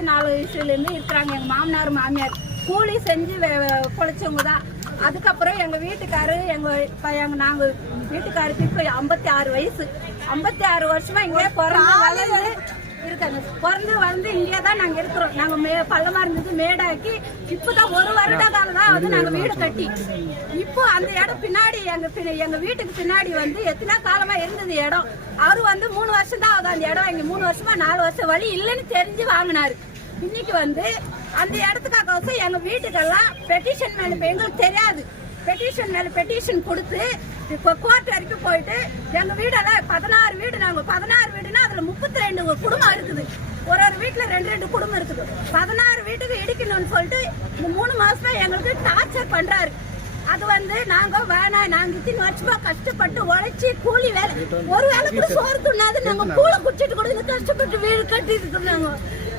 அறுபத்தி நாலு வயசுல இருந்து இருக்கிறாங்க. எங்க மாமனார் மாமியார். கூலி செஞ்சு பொழைச்சவங்க தான். அதுக்கப்புறம் எங்க வீட்டுக்காரு எங்க இப்ப எங்க நாங்க வீட்டுக்காருக்கு இப்ப ஐம்பத்தி ஆறு வயசு. ஐம்பத்தி ஆறு வருஷமா இங்கே பிறந்து வளர்ந்து இருக்காங்க. பிறந்து வந்து இங்கே தான் நாங்க இருக்கிறோம். நாங்க மே பள்ளமா இருந்தது மேடாக்கி இப்பதான் ஒரு வருட காலம் தான் வந்து நாங்க வீடு கட்டி. இப்போ அந்த இடம் பின்னாடி எங்க பின்ன- எங்க வீட்டுக்கு பின்னாடி வந்து எத்தனை காலமா இருந்தது இடம். அவரு வந்து மூணு வருஷம் தான் ஆகுது. அந்த இடம் இங்க மூணு வருஷமா நாலு வருஷம் வழி இல்லைன்னு தெரிஞ்சு வாங்கினாரு. இன்னைக்கு வந்து அந்த இடத்துக்காக எங்க வீட்டுக்கெல்லாம் பெட்டிஷன் மேல எங்களுக்கு தெரியாது. பெட்டிஷன் மேல பெட்டிஷன் கொடுத்து இப்போ கோர்ட் வரைக்கும் போயிட்டு எங்க வீடெல்லாம் பதினாறு வீடு நாங்க பதினாறு வீடுனா அதுல முப்பத்தி ரெண்டு குடும்பம் இருக்குது. ஒரு ஒரு வீட்டுல ரெண்டு ரெண்டு குடும்பம் இருக்குது. பதினாறு வீட்டுக்கு இடிக்கணும்னு சொல்லிட்டு இந்த மூணு மாசமா எங்களுக்கு டார்ச்சர் பண்றாரு. அது வந்து நாங்க வேணாம் நாங்க இத்தனை வருஷமா கஷ்டப்பட்டு உழைச்சி கூலி வேலை. ஒரு வேலை கூட சோறு துண்ணாது நாங்க கூலை குடிச்சிட்டு கூட இந்த கஷ்டப்பட்டு வீடு கட்டிட்டு இருக்கிறாங்க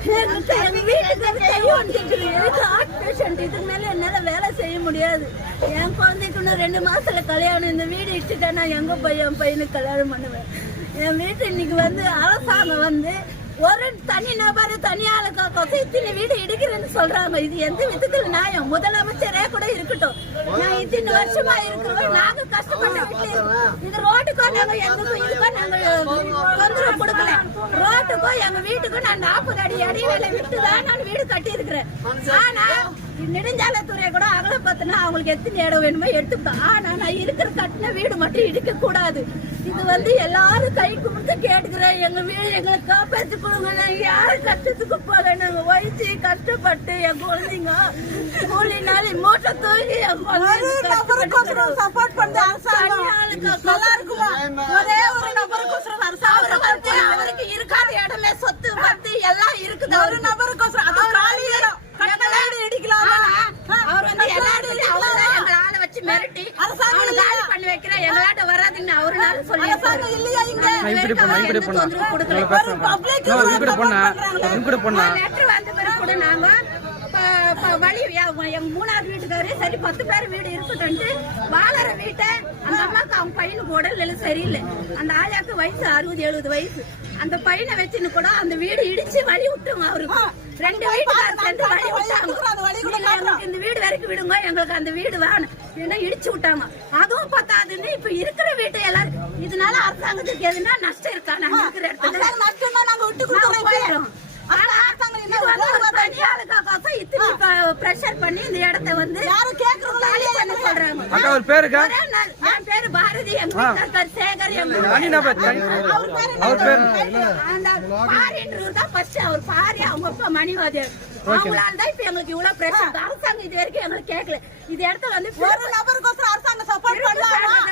எங்களுக்கு எங்க வீட்டுக்கு வந்து கை வந்துட்டு எனக்கு ஹார்ட் பேஷண்ட் இதுக்கு மேல என்னால வேலை செய்ய முடியாது என் குழந்தைக்கு இன்னும் ரெண்டு மாசத்துல கல்யாணம் இந்த வீடு இட்டுட்டா நான் எங்க போய் என் பையனுக்கு கல்யாணம் பண்ணுவேன்? என் வீட்டு இன்னைக்கு வந்து அரசாங்கம் வந்து ஒரு தனி நபர் தனி ஆளுக்காக இத்தனை வீடு இடிக்கிறேன்னு சொல்றாங்க. இது எந்த விதத்துல நியாயம்? முதலமைச்சரே கூட இருக்கட்டும். நான் இத்தனை வருஷமா இருக்கிறோம் நாங்க கஷ்டப்பட்ட. இது ரோட்டுக்கோ நாங்க எந்த இதுக்கோ நாங்க தொந்தரவு கொடுக்கல. ரோட்டுக்கோ எங்க வீட்டுக்கோ நான் நாற்பது அடி அடி வேலை விட்டு தான் நான் வீடு கட்டி இருக்கிறேன் ஆனா நெடுஞ்சாலைத்துறையை கூட அகல பத்தினா அவங்களுக்கு எத்தனை இடம் வேணுமோ எடுத்துக்கிட்டோம். ஆனா நான் இருக்கிற கட்டின வீடு மட்டும் இடிக்க கூடாது இது வந்து எல்லாரும் கை கும்பிட்டு கேட்டுக்கிறேன். எங்க வீடு எங்களை காப்பாத்தி கொடுங்க. நாங்க யாரு கஷ்டத்துக்கு போக நாங்க வயிற்று கஷ்டப்பட்டு என் குழந்தைங்க கூலி நாளை மூட்டை தூக்கி என் குழந்தைங்க சப்போர்ட் பண்ண அரசாங்கம். நல்லா இருக்குமா? ஒரே ஒரு நபருக்கோசரம் அரசாங்கம். அவருக்கு இருக்காத இடமே சொத்து பத்து எல்லாம் இருக்குது. ஒரு நபருக்கோசரம் அது காலி இடம் கட்டண வீடு இடிக்கலாம் அவர் வந்து எல்லாரும் அவர்தான் எங்களை ஆளை வச்சு மிரட்டி அரசாங்கம் அவனை காலி பண்ணி வைக்கிறேன். எங்களாட்ட வராதுன்னு அவருனால சொல்லி அரசாங்கம் இல்லையா இங்க? பண்ணா கொடுக்கல பப்ளிக் இவங்க கூட பொண்ணா இவங்க கூட பொண்ணா. லெட்டர் வந்த பிறகு கூட நாங்க ப- ப- வழி எங்க மூணாவது வீட்டுக்காரு சரி பத்து பேர் வீடு இருக்கட்டும்ட்டு வாழற வீட்டை அந்த அம்மாக்கு அவங்க பையனுக்கு உடல் எல்லாம் சரியில்லை. அந்த ஆயாக்கு வயசு அறுபது எழுபது வயசு. அந்த பையனை வச்சுன்னு கூட அந்த வீடு இடிச்சு வழி விட்டுங்க அவருக்கு. ரெண்டு வீட்டுக்காரர் சேர்ந்து வழி விட்டாங்க. இந்த வீடு வரைக்கும் விடுங்க எங்களுக்கு அந்த வீடு வேணும். ஏன்னா இடிச்சு விட்டாங்க. அதுவும் பத்தாதுன்னு இப்ப இருக்கிற வீட்டை எல்லாரும் இதனால அரசாங்கத்துக்கு எதுனா நஷ்டம் இருக்கா? நாங்க இருக்கிற இடத்துல அரசாங்கம் நஷ்டமா நாங்க விட்டு நாங்க கொடுக்குறோம் போயிடுறோம். ஆனா, இது வந்து ஒரு தனி ஆளுக்காக இத்தனை ப- pressure பண்ணி இந்த இடத்தை வந்து யாரும் கேக்குறவங்களா சொல்றாங்க. அக்கா ஒரு நாள். என் பேரு பாரதி, எங்க வீட்டுக்காரர் சேகர், நபர் தனி- அவர் பேர் அந்த பாரின்றவர் தான் first. அவர் பாரி, அவங்க அப்பா மணிவாதியார். அவங்களால தான் இப்ப எங்களுக்கு இவ்வளவு pressure. அரசாங்கம் இது வரைக்கும் எங்களுக்கு கேட்கல இது இடத்த வந்து ஒரு நபருக்கோசரம் அரசாங்கம் சப்போர்ட் பண்ணலாம்?